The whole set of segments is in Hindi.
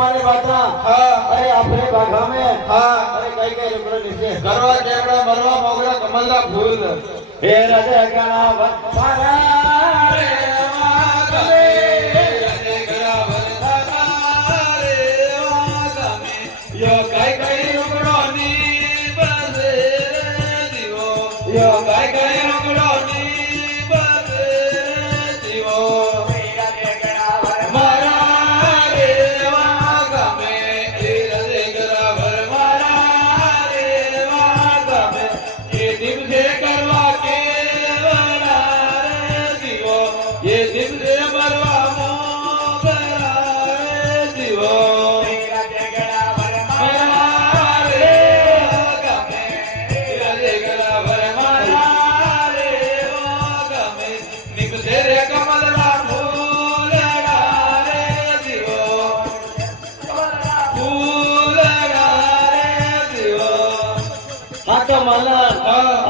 माने बाता अरे अपने बागा में अरे कई कई रुपए नीचे करवा केवड़ा मरवा मोगरा कमल का फूल हे राजा गाना बंधारा रे वागा में राजा गला बंधारा रे वागा में यो कई कई रुपड़ो नी बसे दिवो यो कई कई रुपड़ो नी बसे दिवो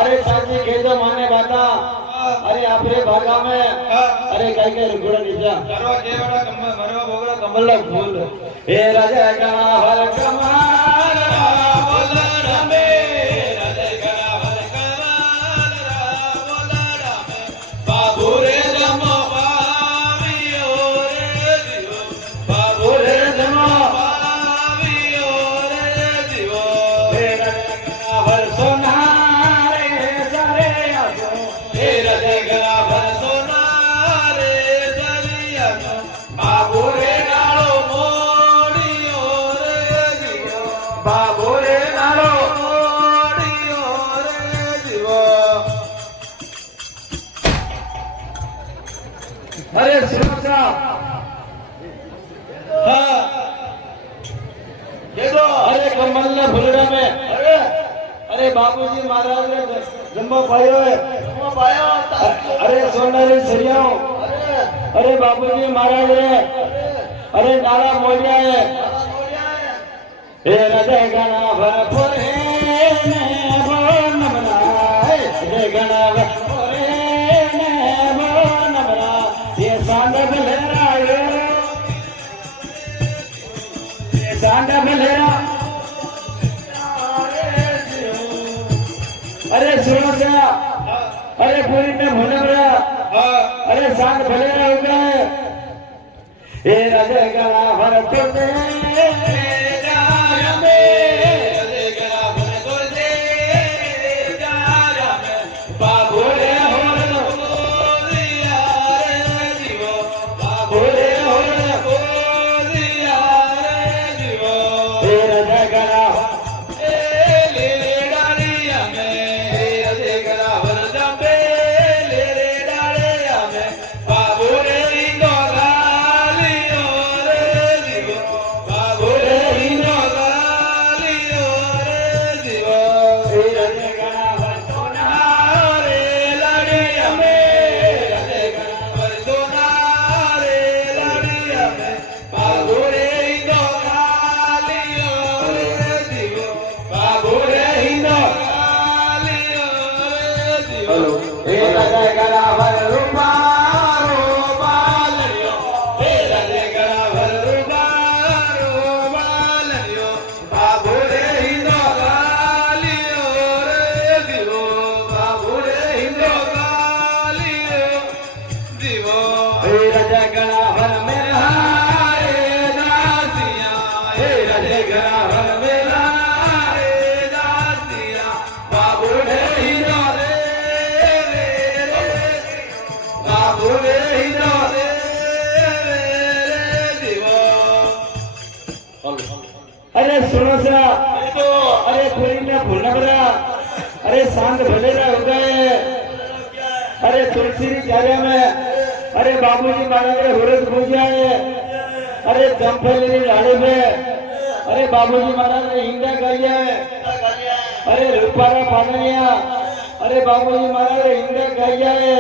अरे साथी खेतो माने बाता अरे अपने भागा में अरे कई कई रुपड़ा नीचा करवा केवड़ा कमल मरवा मोगरा कमल का फूल हे राजा गाना हर कमाल बोल रमे राजा गला हर कमाल बोल रमे बाबू रे जमो बावियो रे दिवो बाबू रे जमो बावियो रे दिवो हे राजा गाना हर सोना अरे सुरक्षा हाँ देखो अरे कमल ने भुलड़ा में अरे बाबूजी महाराज ने जम्बो पायो है अरे सोनारी सरियाओ अरे बाबूजी महाराज ने अरे नारा मोरिया है हे राजा गाना भरपुर है ने भवन बनाए हे गाना भरपुर है ने भवन बनाए ये सांड बलेरा ये सांड बलेरा अरे सुनो क्या अरे पूरी में भोले बड़ा अरे सांड बलेरा हो गया है हे राजा गाना भरपुर है अरे सुनो सा अरे कोई ने भूलना पड़ा अरे सांत भलेरा हो गए। अरे तुलसी चार्य में अरे बाबूजी महाराज ने व्रत पूजा है। अरे चंपली लाड़े में अरे बाबूजी महाराज ने हिंदा गरिया है। अरे रूपारा पाननिया अरे बाबूजी महाराज ने हिंदा गरिया है।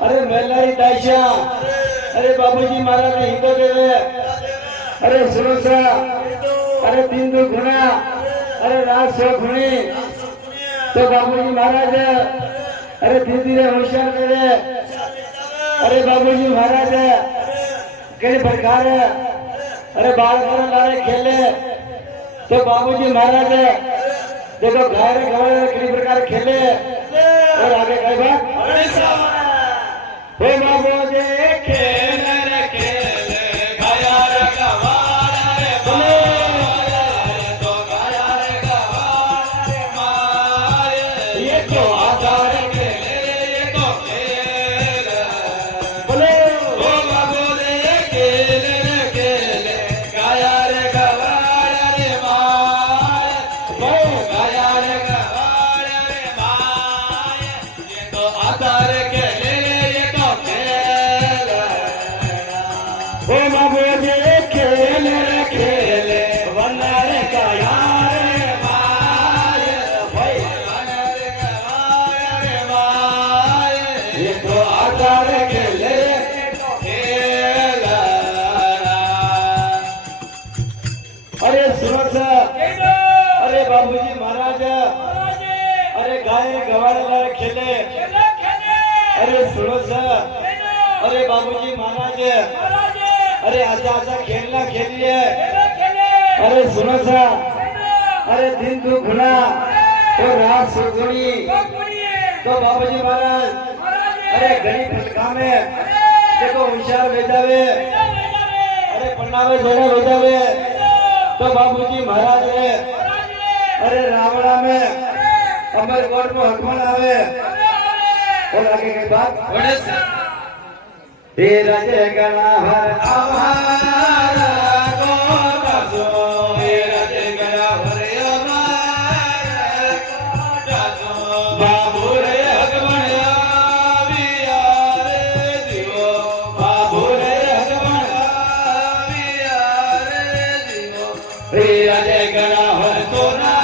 अरे मेलारी दाशा अरे बाबूजी महाराज ने हिंदो देवे। अरे सुरसा अरे तीन दो गुना अरे रात सौ गुणी तो बाबूजी महाराज अरे धीरे धीरे होशियार करे। अरे बाबूजी महाराज कई प्रकार अरे बालक लारे खेले तो बाबूजी महाराज देखो घायरे घायरे कई प्रकार खेले। और आगे कई बात हे बाबू जे खेल रे खेले गाया रे गवाड़ा रे मारे तो गाया रे गवाड़ा रे मारे ये तो आधार खेले ये तो खेल बोले ओ बाबू जे खेल रे खेले गाया रे गवाड़ा रे मारे ओ गाया रे गवाड़ा रे मारे ये तो आधार खेले ये तो खेल ओ बाबू जे खेल रे खेले वन्ना रे गाया रे मारे भाई वन्ना रे गाया रे मारे ये तो आधार खेले ये तो खेल। अरे सुरत अरे बाबूजी महाराज अरे गाय गवाड़ा खेले। अरे सुरत अरे बाबूजी महाराज अरे आजा आजा खेलना खेलिए। अरे सुरत अरे दिन दो गुना तो रात सुगुनी तो बाबूजी महाराज अरे घड़ी फटका में देखो होशियार बेजावे अरे पन्नावे जेड़ा बेजावे तो बाबूजी महाराज ने अरे रावड़ा में अमरकोट में हकमल आवे। और आगे की बात तेरा जगना हर हमारा गोटा सो तेरा जगना हर हमारा गोटा सो बाबू रे हकमल आविया रे दियो बाबू रे हकमल आविया रे दियो तेरा जगना हर सोना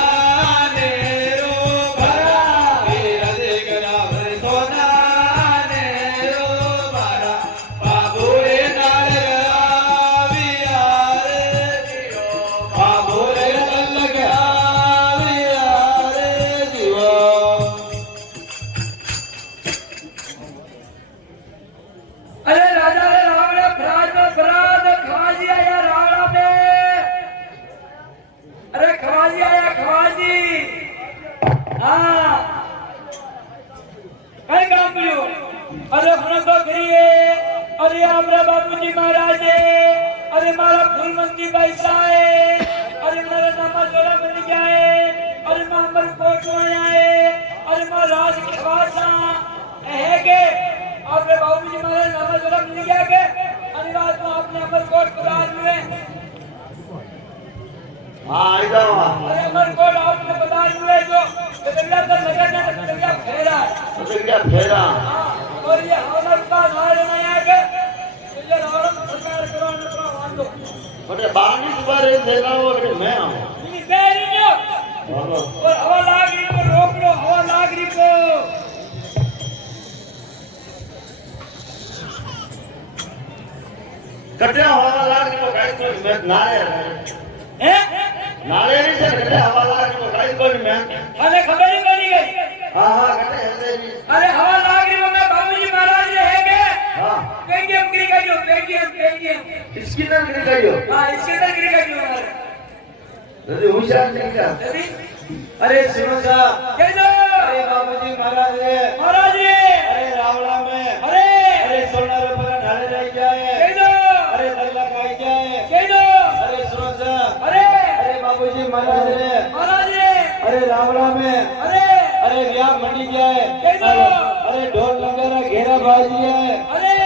नेरो भरा तेरा जगना हर सोना नेरो भरा बाबू रे नाल आविया रे दियो बाबू रे लग आविया रे दियो। अरे राजा रे रावण फराज में फराज खवाजी आया रावणा में। अरे खवाजी आया खवाजी हाँ कई काम करियो। अरे अपने तो करिए अरे हमारा बाबूजी महाराज अरे मारा फूलमंदी पैसा है अरे मेरा नामा जोड़ा बन गया है अरे मामर कोट आए अरे मां राज खवासा है के आपने बाबूजी महाराज नामा जोड़ा मिल गया के अनिवार्य तो आपने अमरकोट को राज में हाँ इधर अरे अमरकोट आपने बता दिए जो कदरिया तो लगा ना कदरिया फेरा तो क्या फेरा हाँ और ये हमारे का नारे में आके ये रावण सरकार करवाने का वांदो बटे 22 बार ये देना हो कि मैं आऊं इनी बेरी जो और हवा लाग रही को रोक लो हवा लाग रही को कटे हवा लाग को गाड़ी को मैं नारे हैं नारे नहीं से कटे हवा लाग को गाड़ी को मैं अरे खबर ही नहीं गई हाँ हाँ कटे हंसे भी अरे हवा लाग रही होगा बाबूजी महाराज है के हाँ पेटीएम गिरी का जो पेटीएम इसकी ना गिर गई हो हाँ इसके अंदर गिरी का जो हमारे अरे होशियार नहीं क्या यदि अरे सुनो सा कह दो अरे बाबूजी महाराज रे महाराज जी अरे रावड़ा में अरे अरे सोना रे पर ढाले रह जाए कह दो अरे दल्ला खाई जाए कह दो अरे सुनो सा अरे अरे बाबूजी महाराज रे महाराज जी अरे रावड़ा में अरे अरे ब्याह मंडी जाए कैसे? अरे ढोल नगारा घेरा बाजी है अरे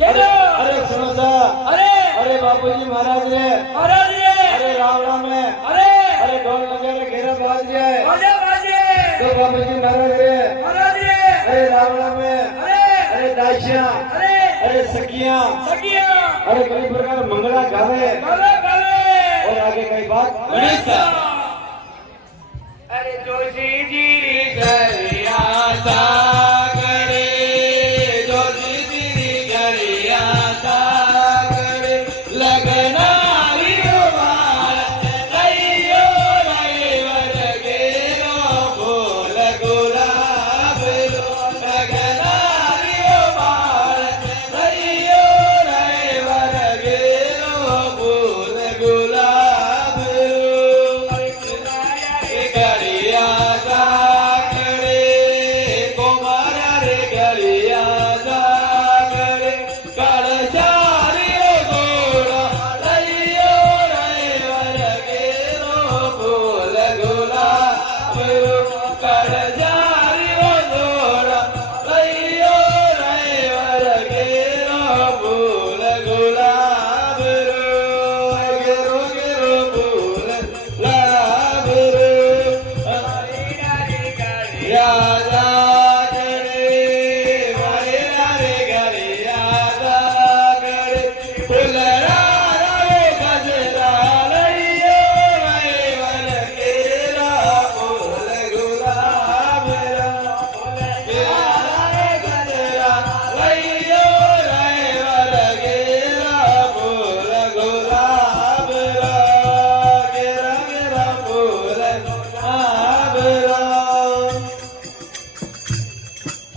कह दो अरे सुनो सा अरे अरे बाबूजी महाराज रे रे महाराज रे अरे रावड़ा में अरे अरे ढोल नगाड़े घेरा बाज जाए बाजे बाजे तो बाबूजी महाराज रे महाराज रे अरे रावड़ा में अरे अरे दासियां अरे अरे सखियां सखिया अरे कई प्रकार मंगला गावे गावे गावे और आगे कई बात गणेश सा अरे जोशी जी गरिया सागरे जोशी तेरी गरिया सागरे लगनारी भारत कईयो रैवर गेरो फूल गुलाब लगनारी भारत कईयो रैवर गेरो फूल गुलाब गरिया सागरे कुमार रे गरिया सागरे कलचारियो गोड़ा लइयो रैवर गेरो फूल गुलाब कलचारियो गोड़ा लइयो रैवर गेरो फूल गुलाब गेरो गेरो फूल गुलाब यादा करे मायरा रे गरिया करे फुलरा रे गजरा लइयो रैवर केरा फूल गुलाब केरा रे गजरा लइयो रैवर केरा फूल गुलाब केरा केरा फूल गुलाब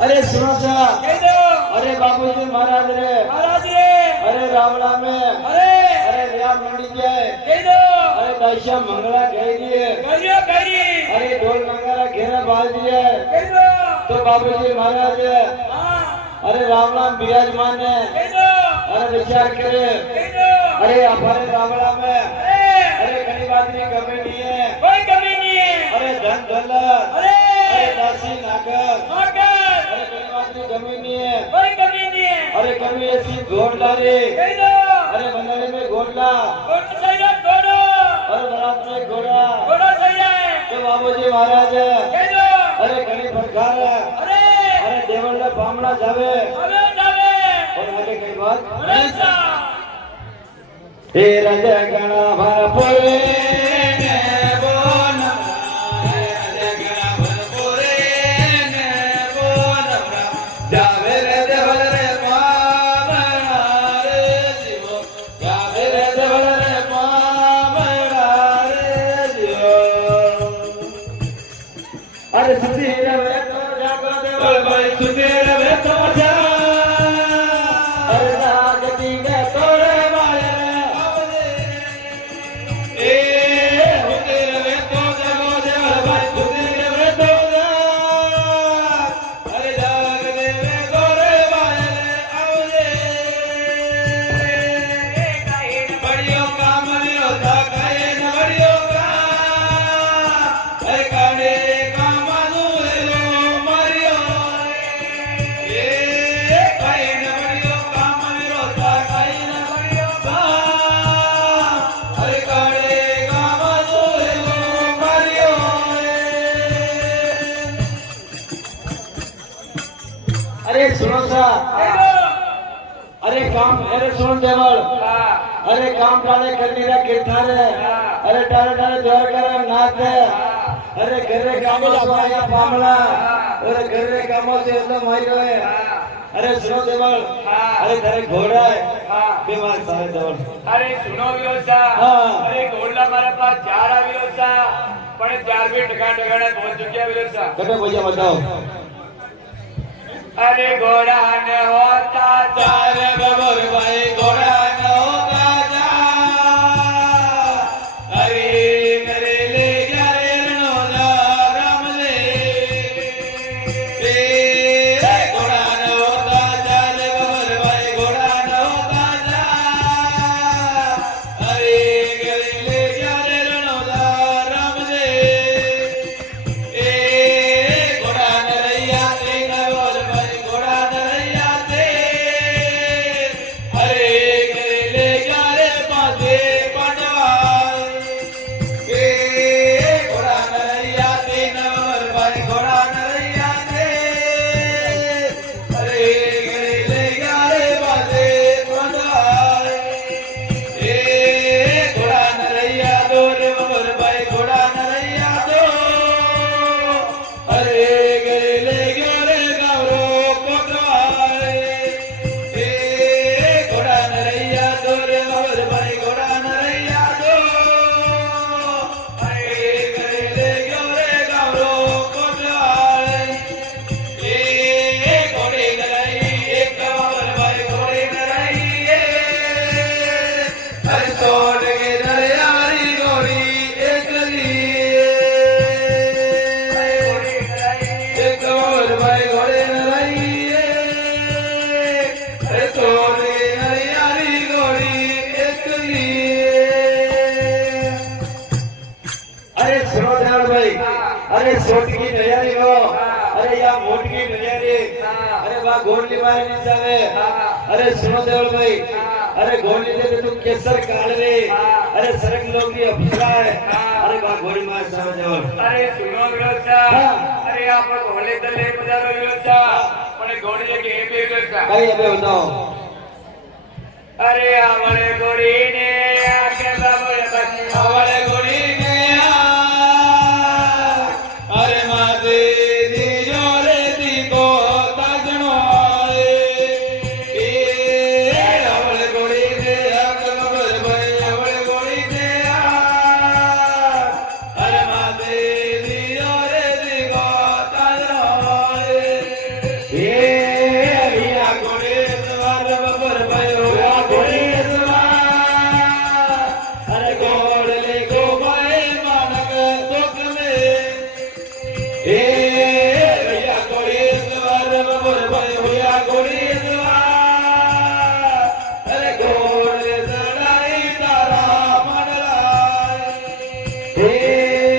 अरे सुनो सा कह दो अरे बाबूजी महाराज रे महाराज रे अरे रावड़ा में अरे अरे रिया मंडी जाए कह दो अरे दासियां मंगला कह दिए करियो करी अरे ढोल नगाड़ा घेरा बाज दिए कह दो तो बाबूजी महाराज हां अरे रावड़ा में विराजमान है कह दो अरे विचार करे कह दो अरे हमारे रावड़ा में अरे अरे कई बात की कमी नहीं है कोई कमी नहीं है अरे धन दौलत अरे अरे दासी नागर मगर अरे कई बात की कमी नहीं है कोई कमी नहीं है अरे कमी ऐसी घोड़ला रे कह दो अरे बंदरे में घोड़ला घोड़ा सही है घोड़ा और बारात में घोड़ा घोड़ा सही है तो बाबूजी महाराज कह दो अरे घनी प्रकार अरे अरे देवल ने बामणा जावे अबे जावे और आगे कई बात हमेशा हे रज गणा भर पुरे ने बोन जगना भरपुरे ने बोन जावे रे देवल रे पामरा रे जीवो जावे रे देवल रे पामरा रे जीवो अरे सुधी रवे तो जागो देवल भाई सुने रे तो जा अरे राजती के तोड़े वाले ए सुने रे तो जागो देवल भाई सुने रे तो जा अरे जाग देवे गोरे वाले आवले बड़ियो काम ने होता काए न बड़ियो का अरे काने काम नु लो मरियो ए काए न बड़ियो काम ने होता काए न बड़ियो का अरे काने काम नु लो मरियो अरे सुनो सा कह दो अरे काम अरे सुन देवल हां अरे काम डाले करनी रा कीर्तन है अरे डाले डाले द्वार कर नाथ है अरे घरे कामों से आया पामला अरे घरे कामों से तो मारो है अरे सुनो देवल अरे तेरे घोड़ा है बीमार सारे देवल अरे सुनो विरोसा हाँ। अरे घोड़ा मारा पास चार आ विरोसा पण चार भी टकाने पहुंच चुकिया विरोसा कटे भैया बताओ अरे घोड़ा ने होता चार बबुर भाई घोड़ा न होता जा अरे करे ले जा रे रणो जा राम ले ए घोड़ा न होता चार बबुर भाई घोड़ा न होता जा अरे करे ले जा रे रणो जा राम ले ए घोड़ा न रैया ते न बोल भाई घोड़ा न रैया ते अरे सोटकी नजारी हो हाँ। अरे या मोटकी नजारी हाँ। अरे वाह गोली मारे नहीं जावे हाँ। अरे सुनो देवल भाई हाँ। अरे गोली दे तू केसर काल रे हाँ। अरे सरक लोग की अफसरा है हाँ। अरे वाह गोली मार सावे देवल अरे सुनो व्यवस्था हाँ। अरे आप घोड़े तले बजारो व्यवस्था પણ ઘોડી કે એ બે વ્યવસ્થા कई अबे बताओ અરે આવળે ગોરીને આકે બાબુ આવળે ગોરીને અરે માતે દીજો રે દીકો તાજણો એ આવળે ગોરીને આકે બાબુ ભાઈ આવળે ગોરીને અરે માતે દીજો રે દીકો તાજણો એ હીરા ગોરી સવાર બબર ભાઈ હોવા ગોરી અરે ગોળ લે ગો ભાઈ માનક તોક મે એ ભૈયા ગોળી સવાર બબર ભાઈ હોયા ગોળી સવાર અરે ગોળ સડાઈ તારા મંડળાય એ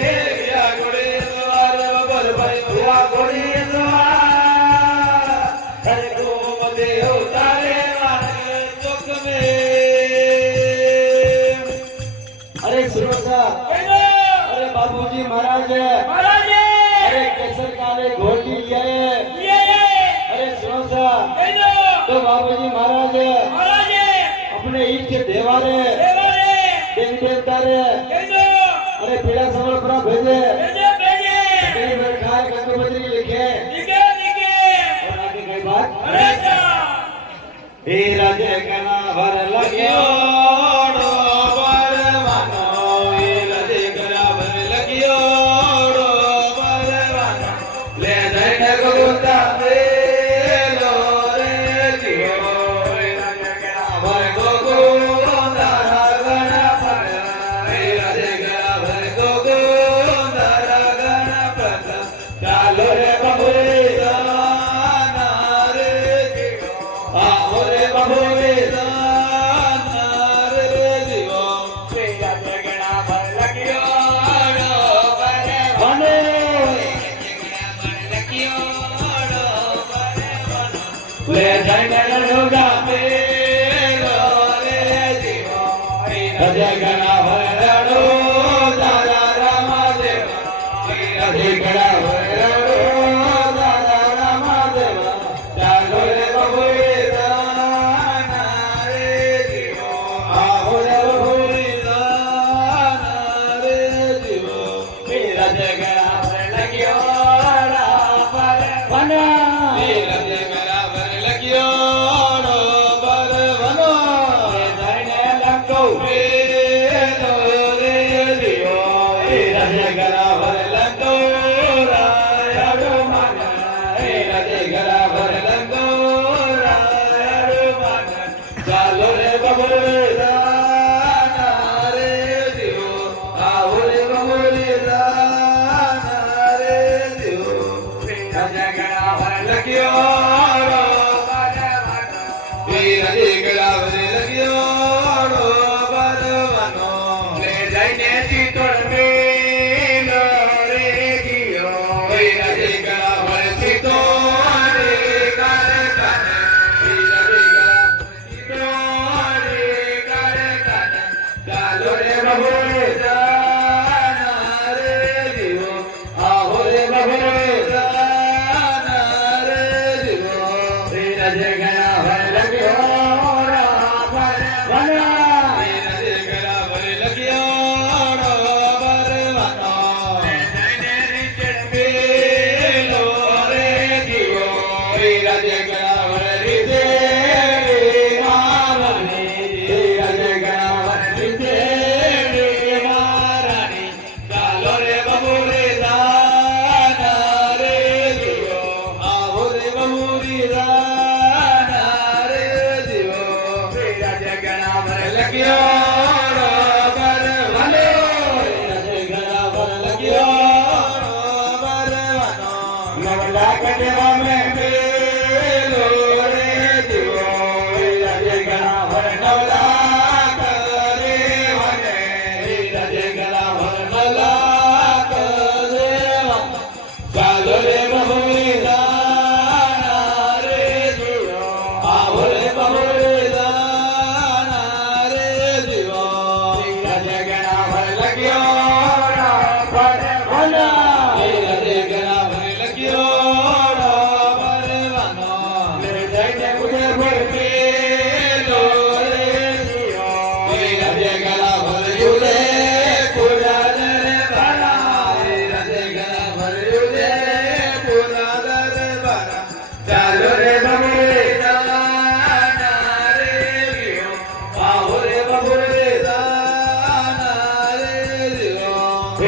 ભૈયા ગોળી સવાર બબર ભાઈ હોયા ગોળી સવાર અરે ગોમતે ઉતારે માનક તોક મે अरे सुनो सा अरे बाबूजी महाराज મહારાજે अरे केसर काले घोटी लिए યે अरे सुनो सा કેજો तो बाबूजी महाराज મહારાજે अपने ईद के देवारे દેવારે देवी देवता रे કેજો अरे पीला समल पर भेजे કેજો બેજે कई बार खाए कंगबद्री लिखे દીકે દીકે और आगे कई बात અરે જા हे राजे कना भर लग्यो લગ્યો પરવાનો એ લજે કરાવર લગ્યો પરવાનો લે જઈને ગોતા મેલો રે જીવો એ લજે કરાવર ગોગો તારા ગણા પર એ લજે કરાવર ગોગો તારા ગણા પર ચાલો રે બબુરે દાના રે જીવો આવો રે બબુરે દાના રે જીવો પેલા જગણા ભર લગ્યો भने ले जाने लगा मेलो रे जीवो जगना भरड़ो दादा रामा देव जगना भरड़ो दादा रामा देव चालो रे बबुरे दाना रे जीवो आओ रे बबुरे दाना रे जीवो मेरा जगना भर लग्यो पर भने मेरा जगना भर लग्यो पर वनो जाने लगो मेलो रे जीवो मेरा जगना भर लगो रायडो मन मेरा जगना भर लगो रायडो मन चालो रे बबुरे दाना रे जीवो आओ रे बबुरे दाना रे जीवो मेरा जगना भर लग्यो मेरा जगना भर लग्यो परवनो ले जाने सीतोड़ मेलो रे जियो मेरा जगना भर सीतोड़ कर कन मेरा जगना भर सीतोड़ कर कन चालो रे बबुरे दाना रे जीवो आओ रे बबुरे दाना रे जीवो मेरा जगना भर लग्यो भने मेरा जगना भर लग्यो परवनो जाने रिचड़ मेलो रे जीवो मेरा जगना भर रिचड़ मारने मेरा जगना भर रिचड़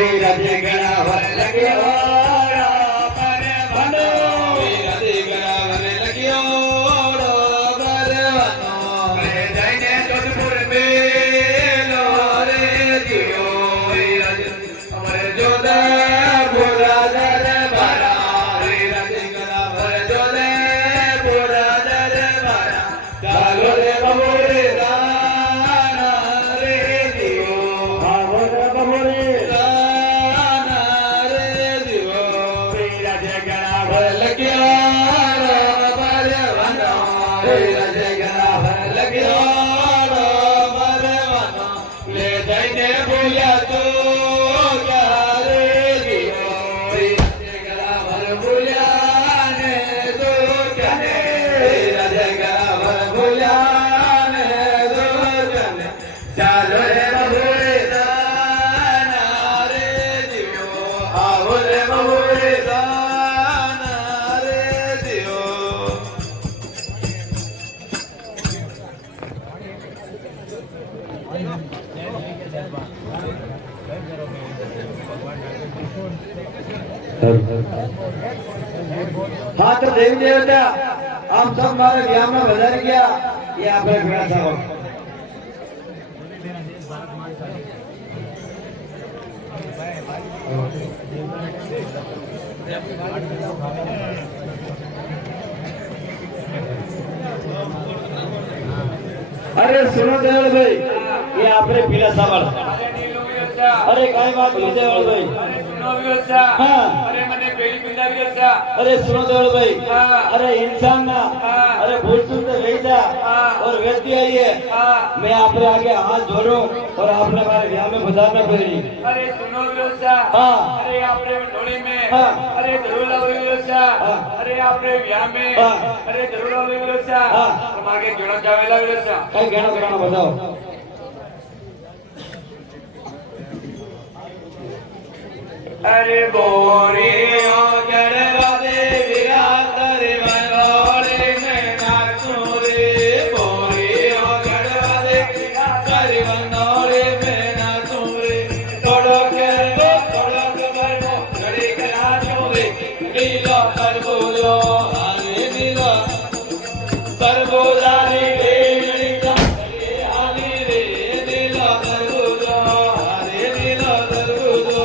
વીરજ ગણા ભર લગ્યો પરવાનો વીરજ ગણા ભર લગ્યો પરવાનો રે જઈને જોધપુર મેલો રે જીઓ વીરજ અમર જોધપુર દરબારા વીરજ ગણા ભર જોધપુર દરબારા ચાલો રે બબુરે દાના રે જીઓ આવો રે બબુરે દાના રે જીઓ વીરજ ગણા ભર લગ્યો પરવાનો વીરજ ગણા ભર લગ્યો પરવાનો લે જઈને ભૂલ્યા તો ક્યારે જીઓ વીરજ ગણા ભર ભૂલ્યા ને તો ક્યારે વીરજ ગણા ભર ભૂલ્યા ને તો ક્યારે ચાલો રે બબુરે દાના રે જીઓ આવો રે બબુરે દાના રે જીઓ હા તો દેવી દેવતા આમ સબ મારે વ્યામમાં વધારી ગયા એ આપણે ભેળા થાવ અરે સુનો દેવળભાઈ એ આપણે પીલા સાવળ અરે નીલો વિરસા અરે કઈ વાત નહીં દેવળભાઈ અરે સુનો વિરસા હા. અરે મને પેલી પિંડા વિરસા अरे सुनो देवल हाँ। भाई अरे इंसान ना हाँ। अरे भूल चूक से गई था हाँ। और व्यक्ति आई है हाँ। मैं आपने आगे हाथ जोड़ू और आपने हमारे ब्याह में बजारना कोई अरे सुनो विरसા हाँ। अरे આપણે ઢોળી में हाँ। अरे ધરુલા વિરસા हाँ। अरे આપણે વ્યાહ में हाँ। अरे ધરુલા વિરસા हाँ। તમારે ઘણો જાવેલા વિરસા कई कहना कहना बताओ अरे बोरे ओ गढ़वा दे विरातर बनोरे में नाचूं रे बोरे ओ गढ़वा दे विरातर बनोरे में नाचूं रे थोड़ो करबो घड़ी नाचूं रे नीलो तरबूजो आने नीलो तरबूजारी वेलड़ी चमके आनी रे नीलो तरबूजो आने नीलो तरबूजो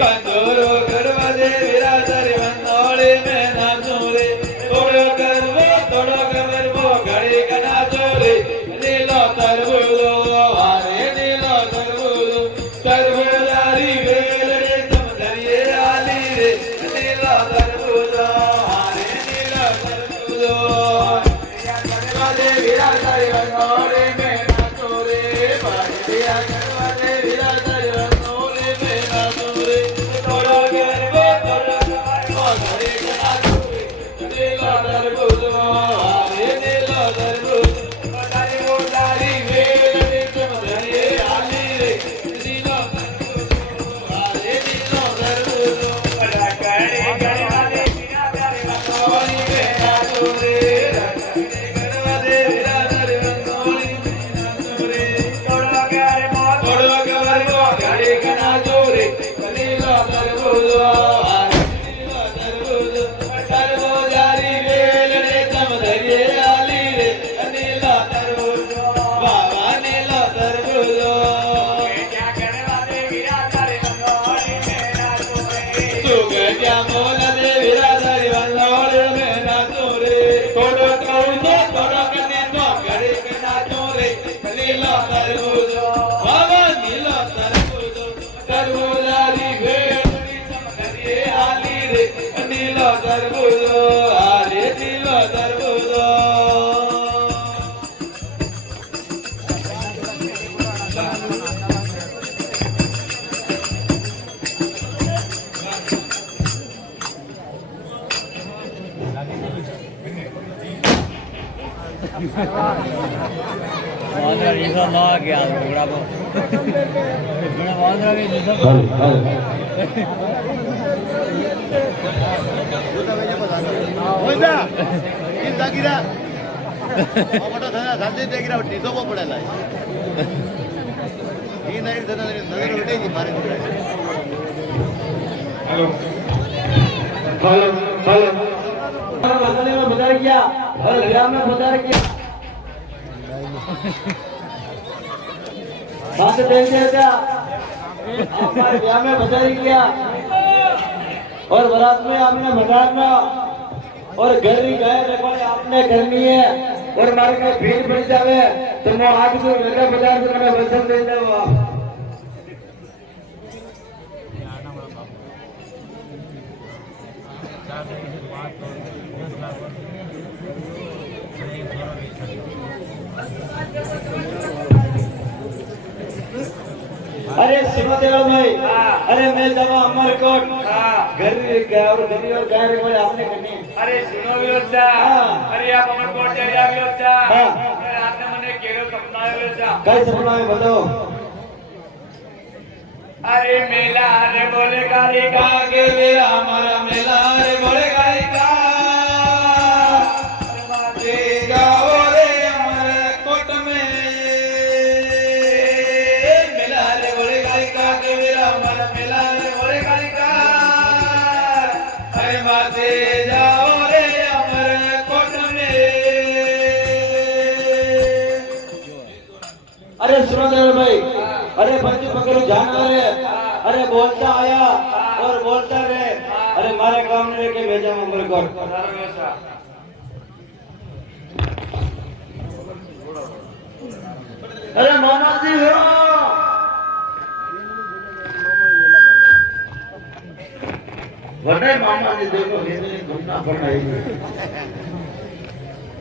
કંદોરો કરવા દે વિરાજર વંદોળે મે નાચું રે થોડો કરવો થોડો કરવો ઘડી કનાચો રે નીલો તરબૂજો વારે નીલો તરબૂજો તરબૂજારી વેલડે સમધરીએ આલી રે નીલો તરબૂજો વારે નીલો તરબૂજો કરવા દે વિરાજર વંદોળે મે નાચું રે પાડિયા કરવા દે વિરાજર વંદોળે મે નાચું રે થોડો ગરબો ઘરે કનાચું રે નીલો તરબૂજો વારે નીલો તરબૂજો તરબૂજારી વેલડે સમધરીએ આલી રે નીલો તરબૂજો વારે નીલો તરબૂજો વંદોળી મે નાચું રે કરવા દે વિરાજર વંદોળી મે નાચું રે થોડો ગરબો ઘરે કનાચું રે નીલો તરબૂજો વારે નીલો તરબૂજો તરબૂજારી વેલડે સમધરીએ આલી રે નીલો તરબૂજો વાવા નીલો તરબૂજો સુગંધ્યા મોલ દે વિરાજર વંદોળે મે નાચું રે થોડો કહું તો થોડો કને તો ઘરે કનાચું રે નીલો તરબૂજો વાવા નીલો તરબૂજો તરબૂજારી વેલડી સમધરીએ આલી રે નીલો તરબૂજો આલે નીલો તરબૂજો વાંદરા રીસો ન ગયા ઘોડા ઘણા વાંદરા બી રીસો Hoy da, kita kira. Apa dah સાથે દેખી રહ્યા ટીસો પર પડેલા એ નહીં નજર ઉઠાઈ મારે हेलो हेलो हेलो बदले में बदल गया और गया में बदल गया बात देख देता हमारे गया में बदल गया और बारात में आपने भगाना और घर ही गए रखवाले आपने करनी है और हमारे को भीड़ पड़ जावे तो मैं आग तो लगा बाजार से मैंने वचन दे दे वो अरे सुनो देवा भाई अरे मैं दवा अमरकोट घर और गली और गाय रे बोले आपने करनी अरे सुनो विरोचा हाँ। अरे आप अमरकोट जा રહ્યા વિરોચા हाँ। રાત ને મને કેવો સપના આવ્યો વિરોચા कई सपना में बताओ अरे मेला रे बोले गाड़ी का आगे मेरा हमारा मेला रे बोले गाड़ी का माते जाओ रे हमारे कोट में मेला रे बोले गाड़ी का आगे मेरा हमारा मेला रे बोले गाड़ी का अरे माते जाओ रे हमारे कोट में अरे सुनो देवा भाई अरे बच्चे पकड़ो जानवर है अरे बोलता आया और बोलता रहे अरे मारे काम ने लेके भेजा अमरकोट अरे मामा जी हो वटे मामा जी देखो इतनी घूमना पड़ा है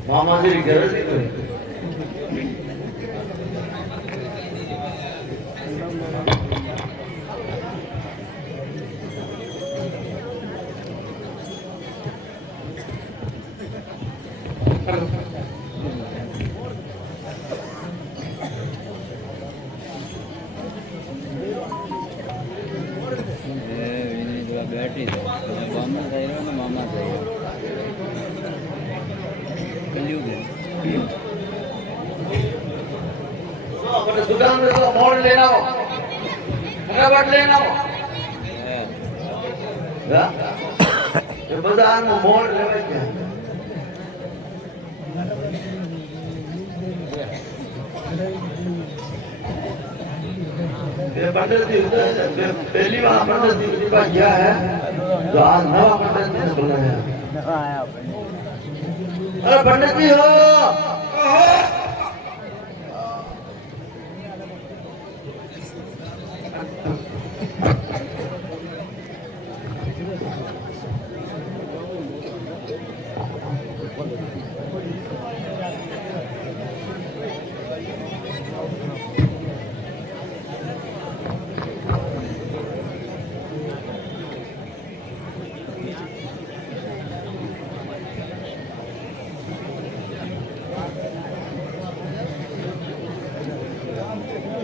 मामा जी की गरज ही कोई બેઠી છે મામા થઈ રહ્યો ને મામા થઈ રહ્યો કલયુગ अपने दुकान में तो मोड़ लेना हो बराबर लेना हो ये बाजार में मोड़ लेवे क्या ये पंडित जी पहली बार पंडित जी के पास गया है तो आज नवा पंडित जी ने बुलाया अरे पंडित जी हो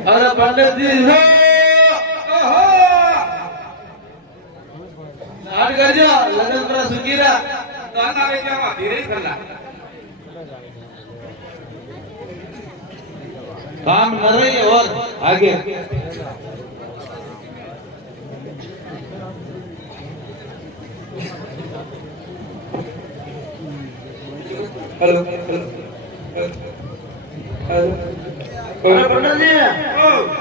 अरे पंडित जी हो हाथ कर जो लगन पर सुकीरा गाना रे जावा धीरे चला काम कर रही है और आगे हेलो हेलो अरे पंडित जी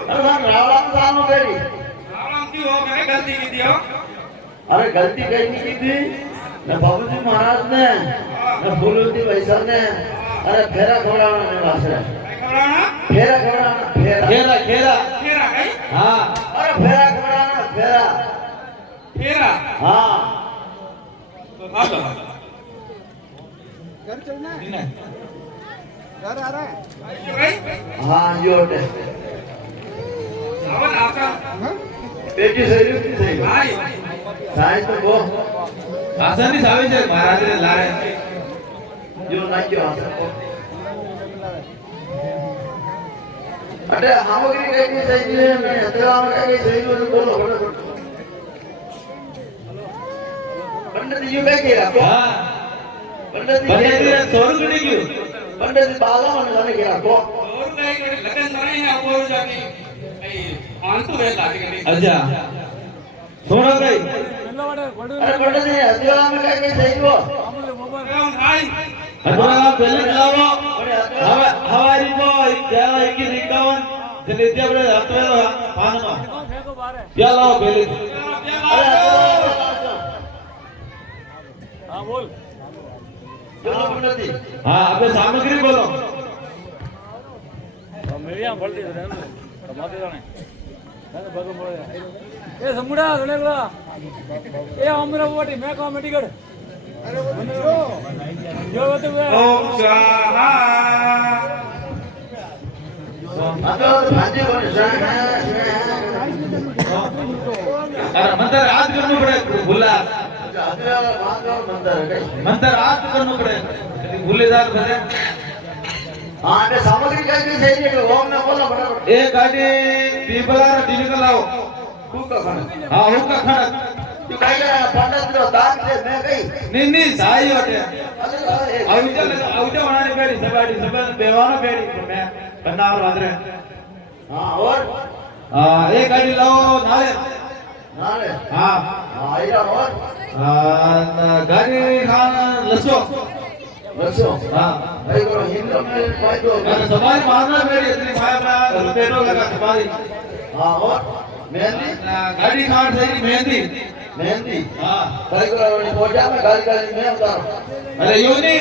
अरे हम रावण साल में गई रावण की हो मैंने गलती की थी हो अरे गलती कहीं नहीं की थी न बाबूजी महाराज ने न फूलवती वैसा ने अरे फेरा खवड़ाना ने वासे खवड़ाना फेरा खवड़ाना फेरा खेरा फेरा कई हाँ अरे फेरा खवड़ाना फेरा फेरा हाँ तो हालो घर चलना है नहीं घर आ रहा है कई हाँ योटे सावन आपका बेटी सही की सही भाई साइंस तो वो आसानी सावे છે મહારાજ ને લારે जो ना क्यों आसा अरे सामग्री कहीं नहीं सही है मैं तेरा में कहीं सही हो तो बोलो पंडित जी क्या किया હા पंडित जी બને 100 રૂપિયા ગયું पंडित जी बाला मन जाने के रखो और कहीं लगन नहीं है वो जानी कहीं आंतु वे लागे नहीं अच्छा सुनो कई अरे पंडित जी हथियाला में कहीं सही हो कौन आई हथियाला पहले लाओ हमारी वो 1151 जनित्य बड़े हथियाला पानो क्या लाओ पहले हाँ बोल बोलो पंडित जी हाँ अपने सामग्री बोलो मीडिया बोल दी कमाते जाने भगवान बोले ए समुड़ा रनेगला ए अमरावती मैं कॉमेडी कर अरे जो तो ओम स्वाहा भाजी बन अरे मंत्र याद करना पड़े भूला मंत्र याद करना पड़े भूले जा बने हाँ ने सामग्री कैसे सही है ओम ने बोला फटाफट एक गाड़ी पीपला रे डिलिकर लाओ हुक्का खड़ा हाँ हुक्का खड़ा तू काय कर पंडित रो दाग दे मैं गई नहीं सही होते आउटे बनाने बेड़ी सबाड़ी सब बेवाना बेड़ी मैं बनावर वादरे हाँ और एक गाड़ी लाओ नाले हाँ और गाड़ी खान लसो हाँ भाई करो हिंदू में कोई तो सवारी मारना मेरी इतनी माया में पेटो लगा सवारी हाँ और मेहंदी गाड़ी खान सही मेहंदी हाँ भाई करो पोजा में गाड़ी में उतारो अरे यूं नहीं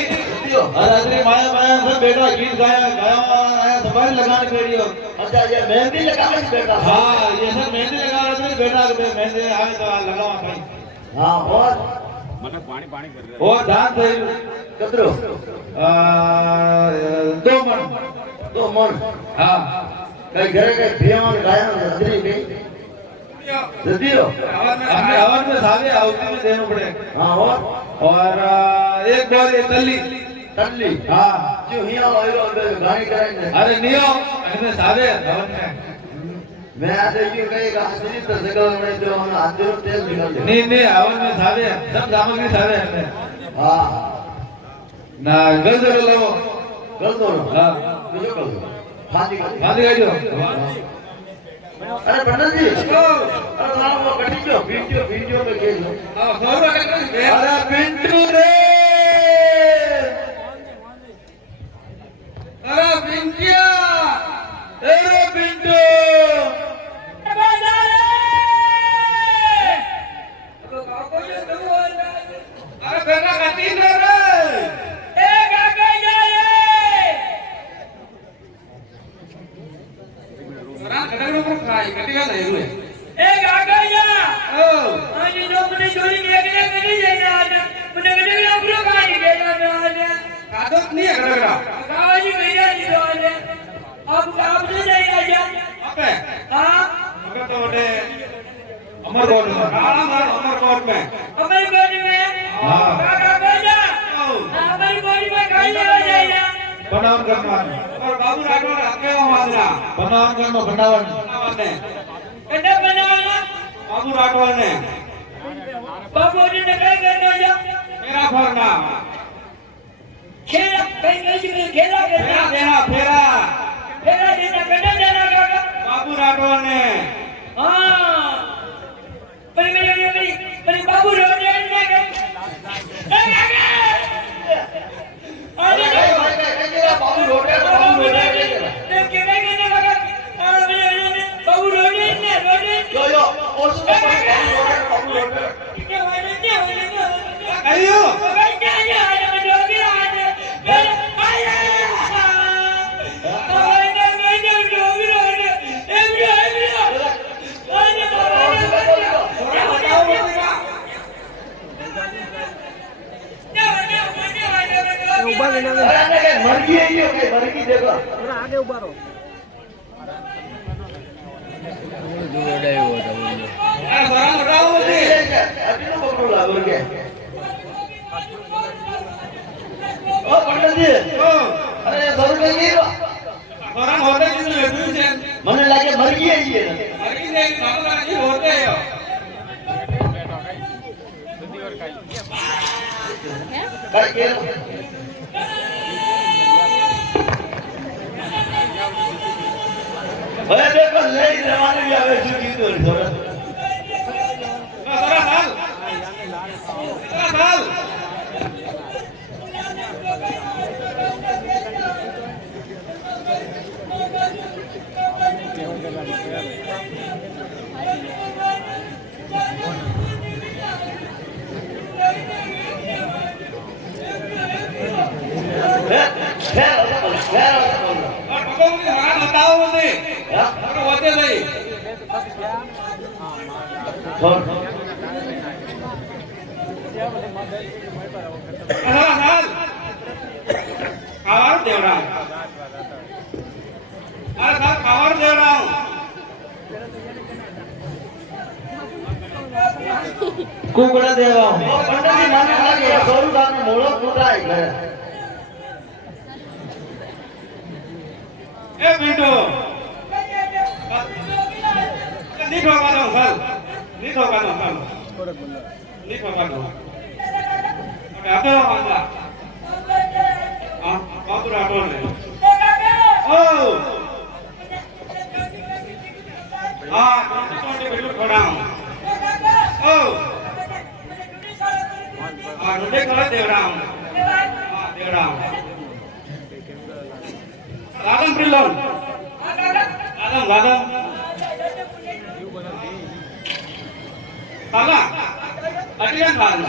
अरे इतनी माया सब बेटा गीत गाया सवारी लगाने के लिए अच्छा ये मेहंदी लगाने बेटा हाँ ये सब मेहंदी लगा रहे थे बेटा मेहंदी आए तो लगावा भाई हाँ और और दान थे कितरो 2 मन हाँ कई घरे के भियान गाया नजरी गई दियो हमने हवन में सावे आउटी में देना पड़े हाँ और एक बार ये तल्ली हाँ जो हिया वायरो गाने कराएंगे अरे नियो इसमें सावे हवन में मैं देखिए कहेगा हाजिरी तो जगह में जो हम हाजिर तेल निकाल दे नहीं हवन में सावे सब सामग्री सावे है हाँ ना गल दो हाँ खादी गाड़ी अरे पंडित जी अरे ना वो कटी जो वीडियो में के लो अरे पिंटू रे अरे पिंकिया अरे पिंटू अरे बेटा कटी ले रे कटी का नहीं हुए एक आ गया ओ आज जो मुझे चोरी देखने के लिए जाना आज मुझे कभी भी अपना कहानी देना आज आदत नहीं है कटकरा कहानी भेजा जी तो आज अब आपसे नहीं आया अबे हाँ अबे तो बड़े अमरकोट में अमरकोट में हमारी गोदी में हाँ काका भेजा हमारी गोदी में खाई ले जाएगा प्रणाम करना और बाबू राठौर आपके हमारा प्रणाम करना भंडावन ने कंडा बनाना बाबू राठौर ने बाबू जी ने क्या करना है मेरा फरना खेला कहीं खेला फेरा देना फेरा फेरा देना कंडा देना काका बाबू राठौर ने हाँ पर बाबू रोने ने बाबू रोटे यो अयो मरगी है ये मरगी देखो आगे उभा रहो अरे बड़ा बताओ मुझे अभी तो पकड़ो लागो के ओ पंडित जी अरे सर के ये बड़ा होते किसने लेते हैं મને લાગે મરगी है ये मरगी नहीं माता जी होते हैं काय के હવે દેખો લઈ જવાની બી આવે શું કીધું થોડા સરસ હાલ સરસ હાલ ભગવાનની હાથ હટાવો નહીં આપણે વધે નહીં સરસ હાલ ખાવાર દેવડાવ ખાવાર દેવડાવ કુકડા દેવા પંડિતજી નામે લાગે સોરું ગામને મોળો ફૂટાય કરે એ પિન્ટુ નહીં ઠોકાનો ચાલ નહીં ઠોકાનો ચાલ નહીં ઠોકાનો આપણે હતો વાંધા હા પાતું રાખો ને ઓ હા તો બેટું ખોડામ ઓ આ રોડે કરે દેવરામ હા દેવરામ રાધમ પ્રિલોન રાધમ રાધમ કાકા અટિયન રાધમ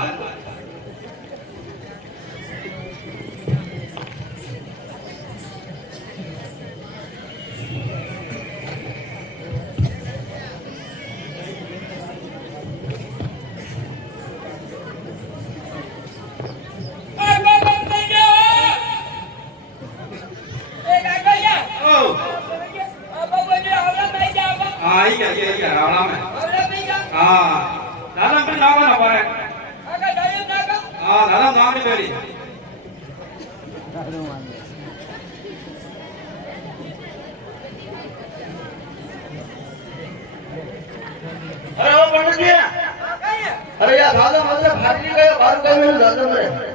आई क्या रावणा में हाँ दादा पे नाम ना पारे हाँ दादा नाम नहीं बेरी अरे वो पंडित जी अरे यार दादा मतलब भारी गया बाहर गए मेरे दादा मेरे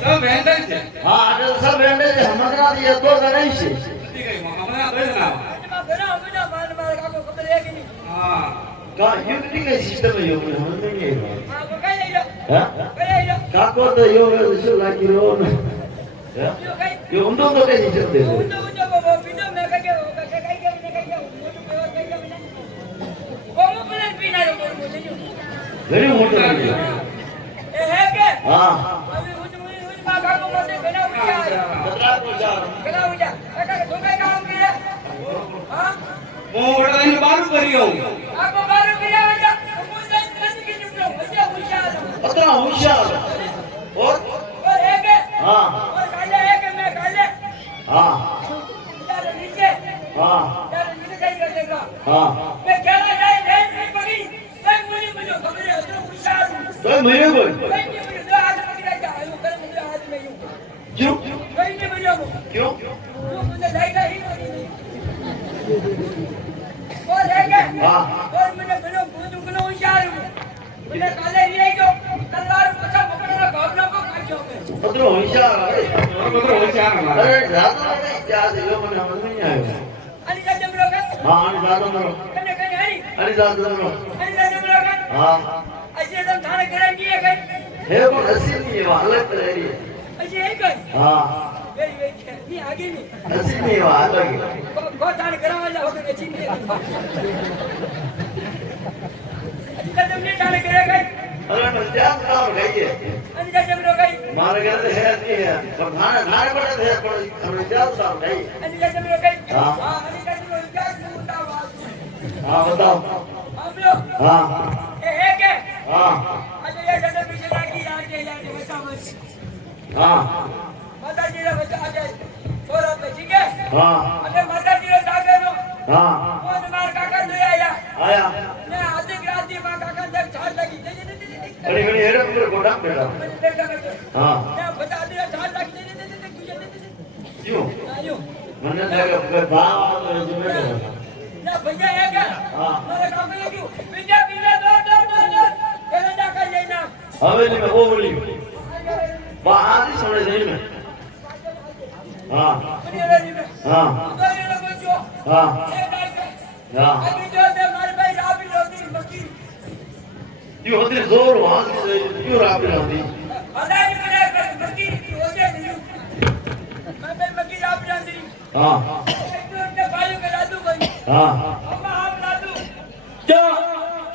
सब वेंडर से हाँ आज तो सब बैंडे से हमारा ये तो नहीं से ठीक है हमारा दे देना हाँ का यूनिटी का सिस्टम है यो हम नहीं है हां का को तो यो सो लागी रो ना यो हम तो कैसे चलते हो वेरी मोटर हां मैं बड़ा दिन बारू करियो उतना होशियार और हाँ हाँ हाँ हाँ तो मेरे को क्यों क्यों हाँ पत्र होशियार अरे ज्यादा नहीं क्या दिलो मैंने समझ नहीं आया हाँ ज्यादा मरो अरे ज्यादा मरो हाँ है वो ऐसी नहीं है वो अलग तरह की है हाँ ऐसी नहीं है वो अलग है अरे पंजाब काम गई है मारे घर से है नहीं है पर थाने थाने पड़े थे पर पंजाब काम गई हाँ हाँ बताओ हाँ हाँ हाँ हाँ हाँ आया घड़ी घड़ी हेरे पूरे गोदाम बेटा हाँ क्यों मैंने देखा बाप तो जिम्मे ना भैया है क्या हाँ मेरे काम में क्यों पिंजा पिंजा दो कैनेडा का लेना हवेली में वो बोली बाहर ही सोने दे में हाँ અરે રે हाँ તો એ લોકો જો हाँ એ ડાકે हाँ અભી જો તે માર ભાઈ રાબી લોતી મકી क्यों होती जोर वहाँ से क्यों रात में होती અદાઈ કરે મકી ઓજે નહીં મેં મકી રાબ જાંદી हाँ એટલે ભાઈ કે રાદુ કોઈ हाँ हम रादू જો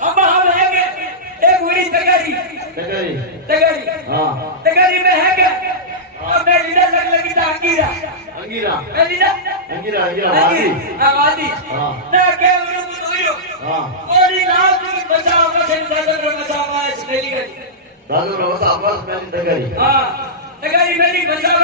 हम है के एक हुई तगारी तगड़ी हाँ तगारी में है क्या और मैं इधर लगी था अंगीरा अंगीरा मैं इधर अंगीरा अंगीरा वादी आवादी हाँ ना के उन्हें बुझो हाँ कोई लाभ नहीं बचाओ का से दादा को बचाओ है मेरी गई दादू ने बस आपस में तगड़ी हां तगारी मेरी बचाओ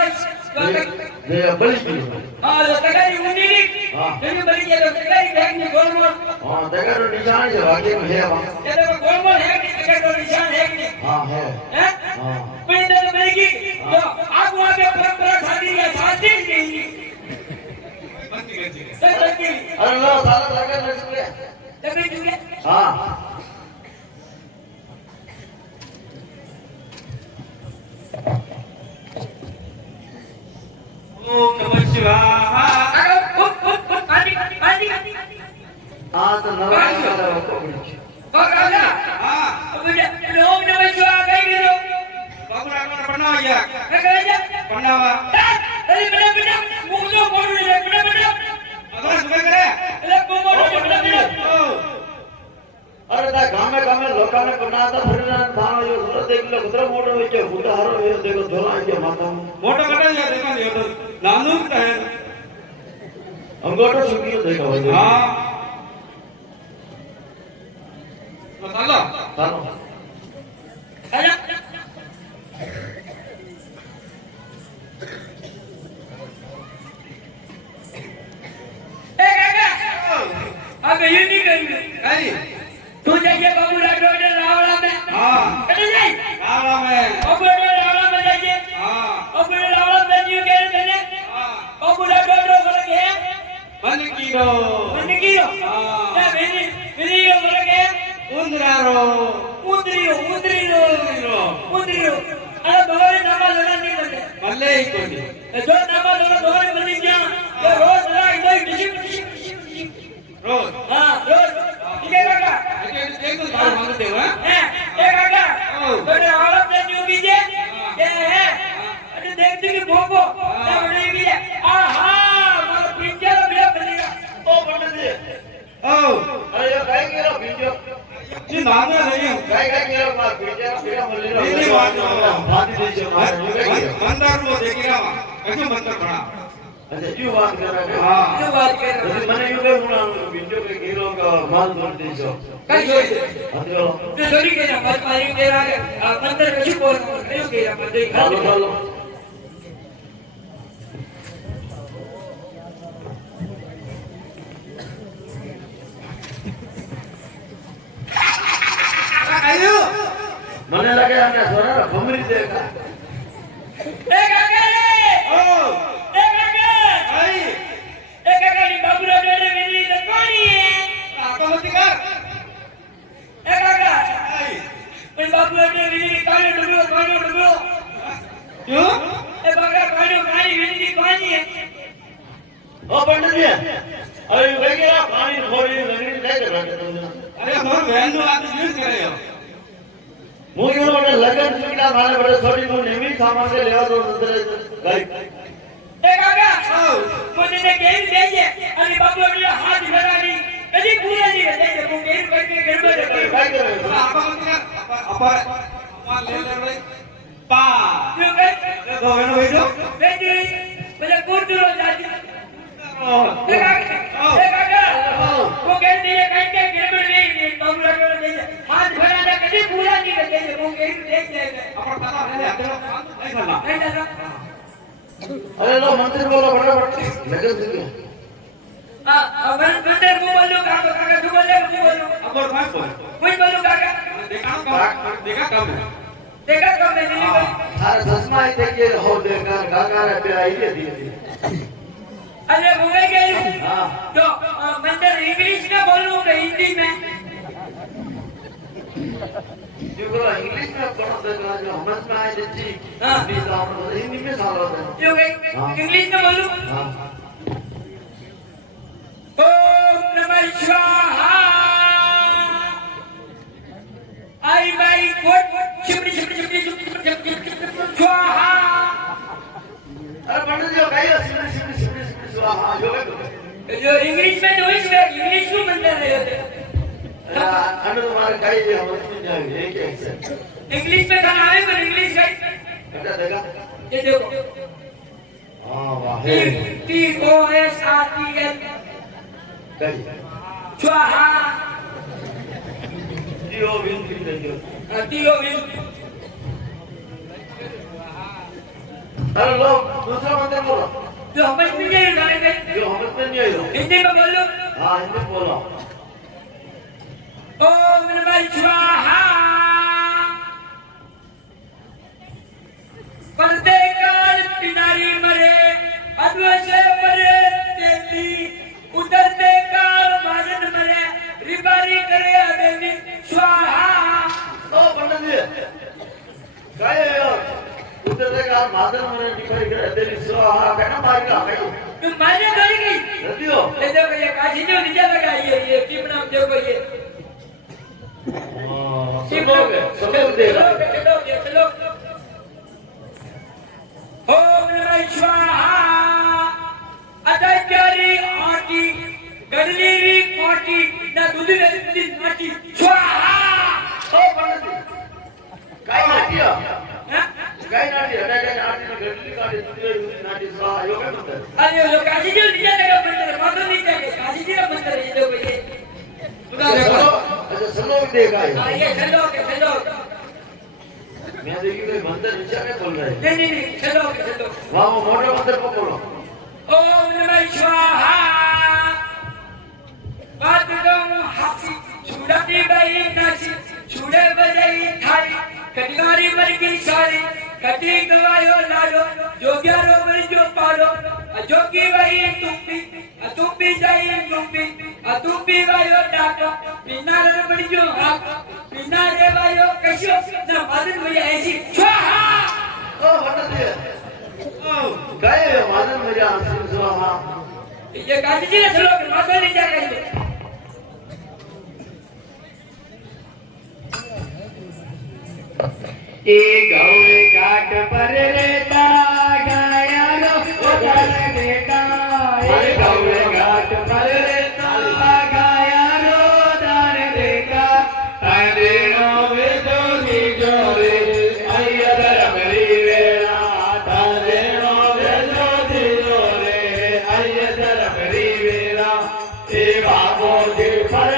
ये बड़ी की हां तो तगारी उन्हीं हाँ। मेरी बड़ी ये तगारी देखने गोलमोल हाँ तगड़ी निशान से वाकई में है वहाँ ये तो गोलमोल है कि तगारी निशान है कि नहीं हाँ है हैं हाँ पिंडर बनेगी तो आगू आगे परंपरा शादी या शादी नहीं अरे लो सारा लगा नस्ले तभी जुगे हाँ ओम नमः शिवाय पानी पानी हाँ तो नवाज़ और राजा हां अब लोग ने बच्चों आ गए गिरो बाबूराव को पढ़ना गया मैं कह जा पढ़नावा अरे बेटा मुझे बोल रही है बेटा अगर सुबह करे अरे बोल बेटा ओ अरे ता गामे लोकाने बनाता फिरना थानो जो सुरत देख लो कुतरा मोटो विचे कुता हरो ये देखो धोला के माता मोटो कटा या देखा नहीं तो नानू का है अंगोटो सुकी देखो भाई हां तो चलो थानो अरे ए काका अब ये नहीं करेंगे कई तू जाइए बाबू राठौड़ ने रावड़ा में हां चले जाइए आवा में बाबू रावड़ा में जाइए हां बाबू रावड़ा में न्यू कह रहे हैं हां बाबू राठौड़ को बोले के बन कीरो मन की हो हां क्या मेरी को बोले के उंदरारो उंदरियो अरे भगवान नामा लगा नहीं बने भले ही कोनी जो नामा लगा भगवान बन गया ये रोज लगा इधर डिशी रोज हां रोज ठीक है काका एक तो बार मांगते हो हां ए काका बड़े औरत ने न्यू कीजिए ये है अरे देखते कि भोगो क्या बड़ी भी है आहा मारा पिंजरा भी बनेगा ओ पंडित जी ओ अरे ये काहे केरो वीडियो ये नाना नहीं है काहे केरो मार वीडियो केरो मल्ली रो नहीं बात बात दीजिए मार ये काहे केरो मंदार वो देखेगा कैसे मंत्र पढ़ा अच्छा क्यों बात कर रहे हो हां क्यों बात कर रहे जैसे मैंने यूं मुना वीडियो के केरो का माल बोल दीजिए कई जोई अदरो तो जोड़ी के ना बात मारी मेरा मंदिर कहीं बोल कहीं के ना मंदिर हेलो हेलो आयो મને લાગે આને સોના ભમરી દેખા ए काका ओ ए काका आई ए काका नी बाबू रे मेरी तो कोनी है आपा मत कर ए काका आई मेरी बाबू रे मेरी कानी डुबो क्यों ए काका कानी मेरी कोनी है ओ पंडित जी अरे ये काहे केरो पानी थोड़ी लंगड़ी दे दे अरे मोर बहन नो आप यूज करे हो मुझे उन्होंने लगन चुकना माने बड़े छोटी को नेमी सामान से लेवा तो गाय ए काका मुझे ने गेम दीजिए अरे बाबू रे हाथ लगानी कभी पूरा नहीं दे वो गेम करके घर में रखे काय कर रहे हो आपा मत कर आपा आपा ले ले पा क्यों कर दो बहन भाई दो बेटी मुझे कूद लो जाती ओ ए काका वो गेम दिए कहीं घर में नहीं बाबू रे दे हाथ लगाना कभी पूरा नहीं दे वो गेम देख जाएगा आपा पता है नहीं करना नहीं ना अरे लो मंदिर बोलो फटाफट लगन चुके मंदिर को बोलो काका तू बोलो अब और मैं बोल कोई बोलो काका देखा कम है देखा कब मैं नहीं बोली थारे चश्मा ही देखिए हो देखा गागा रे पे आई है धीरे अरे मुंबई गई हां तो मंदिर इंग्लिश में बोलूं कि हिंदी में जो इंग्लिश में पढ़ो तो जो समझ में आए जी हाँ। हिंदी तो हम हिंदी में साल होता है जो गई हाँ। इंग्लिश में बोलूं हाँ ओम नमः शिवाय आई माई गॉड शिवरी शिवरी शिवरी शिवरी स्वाहा अरे पंडित जी कहियो शिवरी शिवरी शिवरी शिवरी स्वाहा जो जो इंग्लिश में जो इंग्लिश में मंदिर रहे होते अनु तुम्हारे कहीं हम समझ जाएंगे ये क्या है इंग्लिश में खाना है पर इंग्लिश गई बेटा देखा ये देखो हां वाह है T O S R T N कहीं स्वाहा जीओ विन की देखो T O V अरे लो दूसरा मंत्र बोलो जो समझ में नहीं आ रहा है जो समझ में नहीं आया हिंदी में बोलो हां हिंदी बोलो ओम नमः शिवाय पर्दे काल पिनारी मरे अद्वैसे मरे तेली उतरते काल मारन मरे रिबारी करे अदेवी स्वाहा ओ पंडित जी काय उधर का मादर मरे निकल गए तेरी स्वाहा कहना मार का कहीं तुम माने गई गई रतियो ये देखो ये काशी जो नीचे लगा ये टिपना देखो ये सब देगा चलो ओम नमः शिवाय अजय प्यारी आटी गडलीरी कोटी ना दूधी दूधी नाटी स्वाहा ओ पंडित जी काय नाटिया काय नाटिया काय नाटी गडली काढी तुझे नाटी स्वाहा यो काय म्हणतात अरे लोग काशी जो नीचे लगा मंदिर मानो नीचे काशी जी का मंदिर ये देखो ये सुना देखो अच्छा सुनो देगा हाँ ये चलो मैं देखी कोई मंदिर नीचे क्या बोल रहा है नहीं चलो वहां वो मोटा मंदिर को बोलो ओम नमः शिवाय बात कहूं हाथी छुड़ाती गई नाची छुड़े बजाई थारी कटिवारी वर्गी सारी कटी गवायो लाडो जोग्यारो मर जो पालो अजोगी वही तुम्पी जाई तुम्पी वायो डाको पिनारे मर जो हाक पिनारे वायो कशो ना मदन भैया ऐसी स्वाहा ओ पंडित जी ओ काय मादन मजा आसन स्वाहा ये काजी जी ने चलो माता नहीं जा कहीं ए गौरे घाट पर रहता गाया रो उधर बेटा ए गौरे घाट पर रहता गाया रो उधर बेटा तारे नो वे जोली जोरे अय्यर मरी वेला तारे नो वे जोली जोरे अय्यर मरी वेला ए बाबो जी पर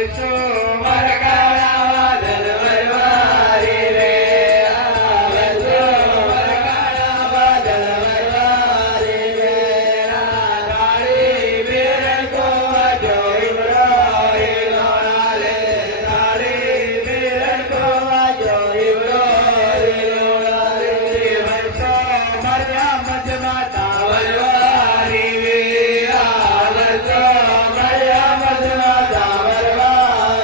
વૈસો મરકાળા જલવરવારી રે વૈસો મરકાળા જલવરવારી રે તાળી બેરણ તો જોઈ રે લોણાલે તાળી બેરણ તો જોઈ રે લોણાલે વૈસો મર્યા મજમાં તાવરવારી રે વૈસો મર્યા મજમાં તાવરવારી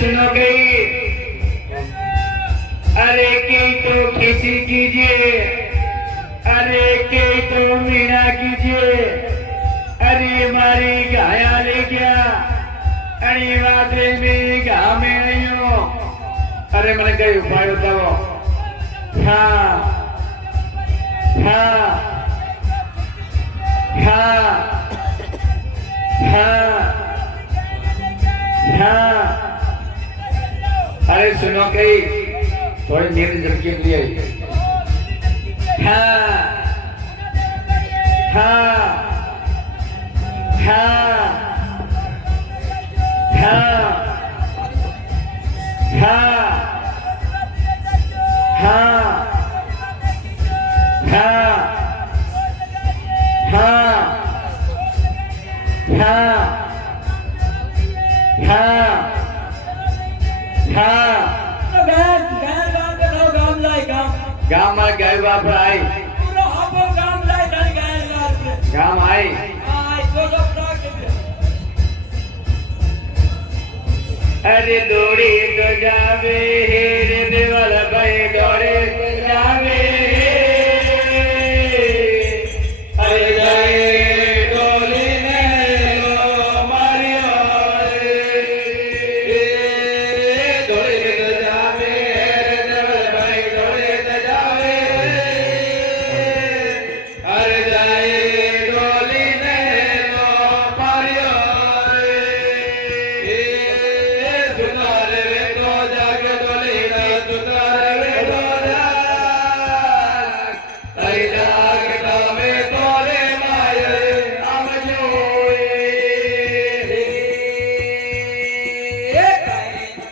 सुनो गई अरे के तो खिसी कीजिए अरे के तो मीणा कीजिए अरे मारी गाया ले गया अरे वादे में गा में नहीं हो अरे मैंने कई उपाय बताओ हाँ हाँ हाँ हाँ हाँ अरे सुनो कई थोड़ी देर झटके लिए हाँ हाँ हाँ हाँ हाँ हाँ हाँ हाँ हाँ हाँ हाँ गाम में गए बाप आई गाम आई अरे दौड़ी तो जावे रे देवल भाई दौड़े तो जावे अरे जाए डोली ने लो मारियो रे दौड़ी तो जावे रे देवल भाई दौड़े तो जावे अरे जाए डोली ने लो मारियो रे सुतार वे तो जाग डोली ना सुतार वे तो जाग तई जाग तवे तोरे माये हम जोए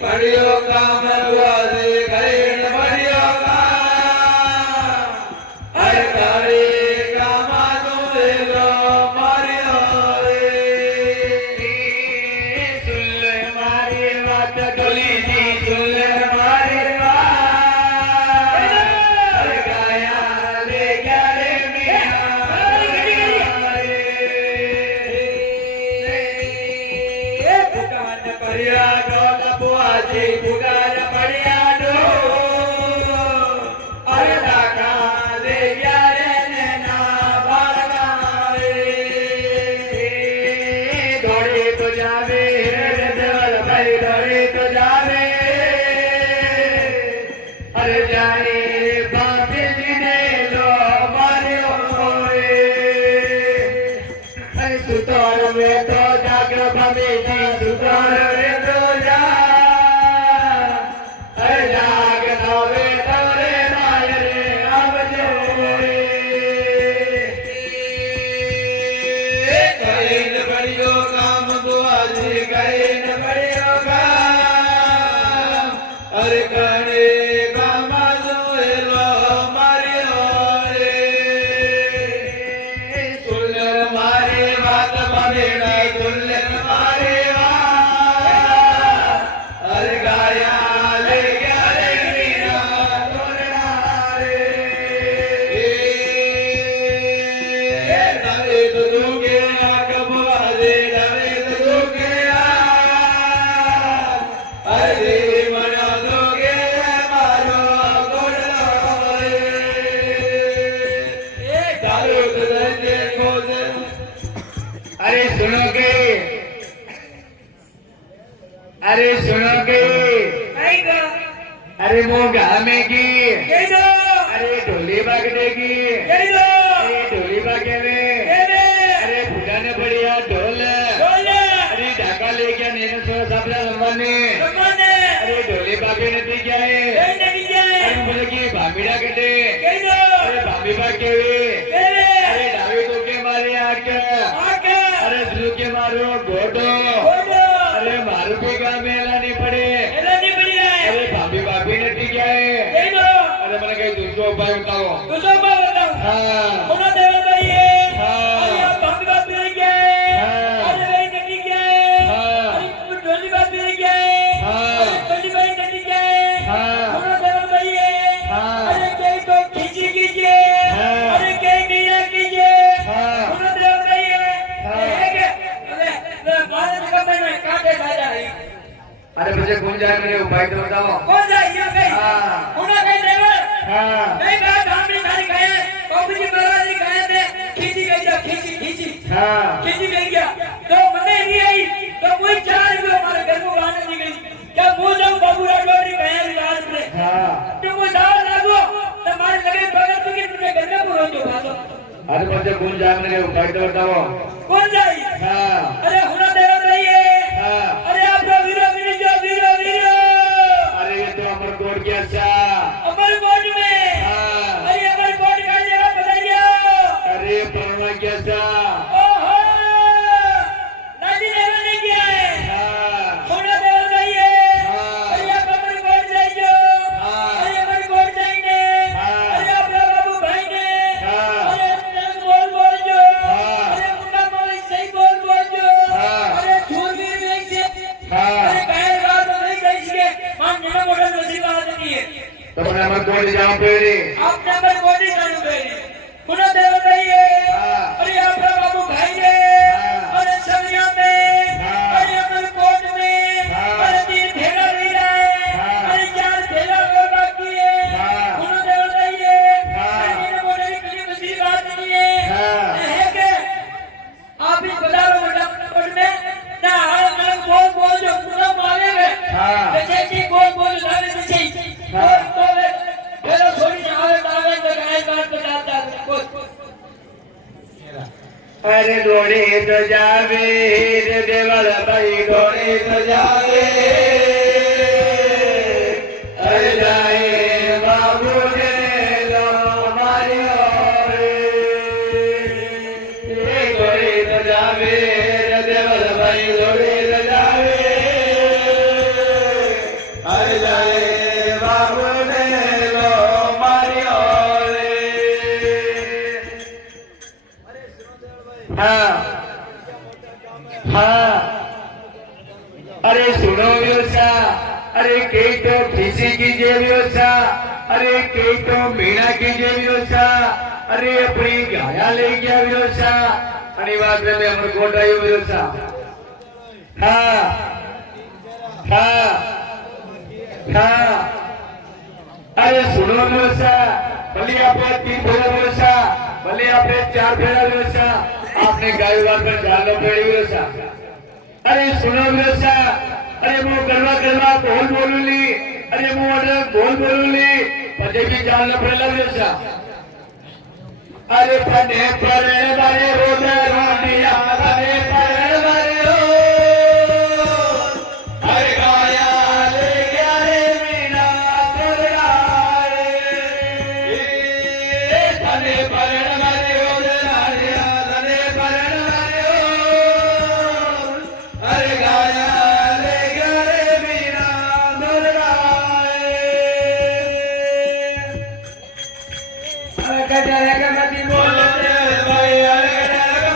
पढ़ियो काम दुआरे गए पढ़ियो काम हर करे काम तुझे लो मारियो सुन ले मारी बात डोली जी सुन ले मारी बात अरे गाया ले क्या रे मिया पुकार पड़िया डोल बुआजी पुकार पड़िया डो अरे दाका ले क्या रे नैना बालका दौड़े तो जावे रे देवल भाई दौड़े तो जावे अरे जाए बापी जी ने लो मारियो अरे सुतार में तो जाग भाभी जी सुतार में तो जा अरे जाग नवे तोरे माये रे अब जोरे गए न बड़ियो काम बुआजी गए न बड़ियो काम अरे करे काम जोए लो मारियो रे सुन मारे बात माने ना सुन मारे बात अरे गाया ले गया रे मीरा तोरना रे दवे तो दुखे आग बुआजे दवे तो दुखे अरे मना दोगे मारो गोड़लो रे दारू तो दे खोज अरे सुनोगे अरे सुनोगे अरे मोगा में की अरे ढोली बागड़ेगी अरे ढोली बागे में अरे फुटाने बढ़िया ढोल अरे ढाका ले गया नैनो सो सबला लंबाने अरे ढोली बागे नहीं क्या है अरे बोले कि भामीड़ा कटे अरे भामी बागे अरे ढाबे तो के मारे आके अरे धुलू के मारो घोटो अरे मारू के गाँव में एलानी पड़े अरे भाभी भाभी ने ठीक है अरे मैंने कहीं दूसरा उपाय बताओ हाँ अरे मुझे कौन जाए मेरे उपाय तो बताओ कौन जाए ये कहीं हाँ। उन्हें कहीं देवर हाँ नहीं कहा धाम में खाली गए बाबूजी महाराज जी गए थे खींची गई जा खींची हाँ खींची गई क्या तो मने नहीं आई तो कोई चार हुए हमारे घर को बाहर निकली क्या वो जब बाबू राजवाड़ी गए राज में हाँ तो वो दाल लागो तुम्हारे लगे भगत की तुम्हें घर में पूरा जो भागो अरे मुझे कौन जाए मेरे उपाय तो बताओ कौन जाए हाँ अरे हुना देवर रहिए हाँ अरे आप जो वीरो वीरो अरे ये तो अमर कोट के अच्छा अमरकोट में हाँ अरे अमरकोट का जगह बताइए अरे परमा के अच्छा ओहो नदी देवर ने किया है हाँ हुना देवर रहिए हाँ। अरे आप अमरकोट जाइए हाँ। अरे अमरकोट जाएंगे हाँ। अरे आप बाबू भाई ने हाँ। अरे नंद बोल जो हाँ। अरे मुन्ना मौली सही बोल जो हाँ। अरे छूरवीर नहीं से हाँ। अरे काहे बात नहीं कहिए मान निना मोटा नसीब बात नहीं है तो मैंने अमर कोट जाऊं पेड़ी आप नंबर बोली चालू करिए पुनः देव रहिए हाँ। अरे आप बाबू भाई ने हाँ। अरे समिया में हाँ। अरे अमरकोट में हाँ। अरे तीन भेड़ा वीरा है हाँ। अरे चार भेड़ा और बाकी है हाँ। पुनः देव रहिए हाँ। अरे निना मोटा की किसी नसीब बात नहीं है हाँ। है के आप इस बदारो मोटा पट में ना हर बोल जो पूरा मारे में हाँ। जैसे कि बोल लाने से हाँ। तो हेलो छोड़ी आवे आवे तो गाय बात तो जाता कुछ अरे दौड़े तो जावे रे देवल भाई दौड़े तो जावे अरे जाए बाबू ने लो मारियो रे दौड़े तो जावे रे देवल भाई दौड़े तो जावे अरे जाए बाबू ने लो मारियो रे हाँ हाँ अरे सुनो व्यवसा अरे कई तो खींची कीजिए व्यवसा अरे कई तो मीणा कीजिए व्यवसा अरे अपनी गाया ले गया व्यवसा अरे बात में अमर कोट आयु व्यवसा हाँ हाँ हाँ अरे सुनो व्यवसा भले आपने 3 फेरा व्यवसा भले आपने 4 फेरा व्यवसा आपने गाय पर जानो पेड़ी व्यवसा अरे सुनो व्यवसा अरे वो करवा बोल ली अरे वो ऑर्डर बोल ली पजे भी जानो पड़ेला व्यवसा अरे पने पर बारे रोदर रोडिया अरे पर बारे रो अरे गाया ले गया रे मीना तोरा रे तने पर बारे रोदर तने पर बारे अरे गाया ले गया रे मीना तोरा अरे कजरे का मती बोल रे भाई अरे कजरे का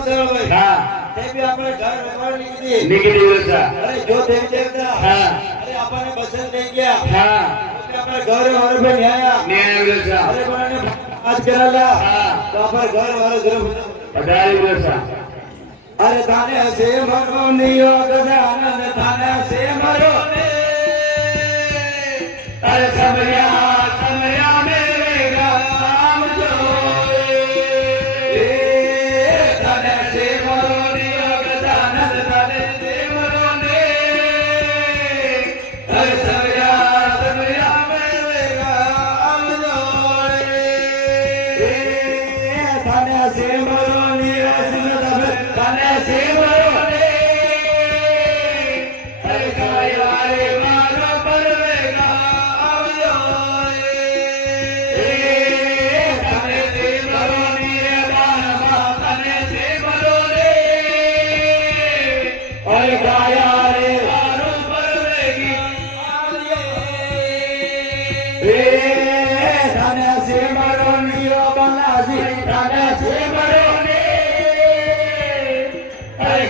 ભાઈ હા તે બી આપણે ઘર રખવાની કીધી નીકળી ગયો છે અરે જો દેવી દેવતા હા અરે આપણને પસંદ થઈ ગયા હા એટલે આપણે ઘર વાળો ભાઈ ન્યાયા ન્યાય આવ્યો છે અરે મને આજ કરેલા હા તો આપણે ઘર વાળો ઘર પધારી ગયો છે અરે તાને હશે મરો નિયોગ આનંદ તાને હશે મરો અરે સમયા મેરે ગામ જોએ તને સે મરો નિયોગ આનંદ તને સે મરો ને અરે સમયા મેરે ગામ જોએ તાને હશે મરો નિયોગ તને સે મરો ને અરે કાયારે મારો પરવે ગામ જોએ તને સે મરો ને બાનમાં તને સે મરો ને અરે કાયા રે મારો પરવે ગામ જોએ તાને હશે મરો નિયોગ તને સે મરો ને અરે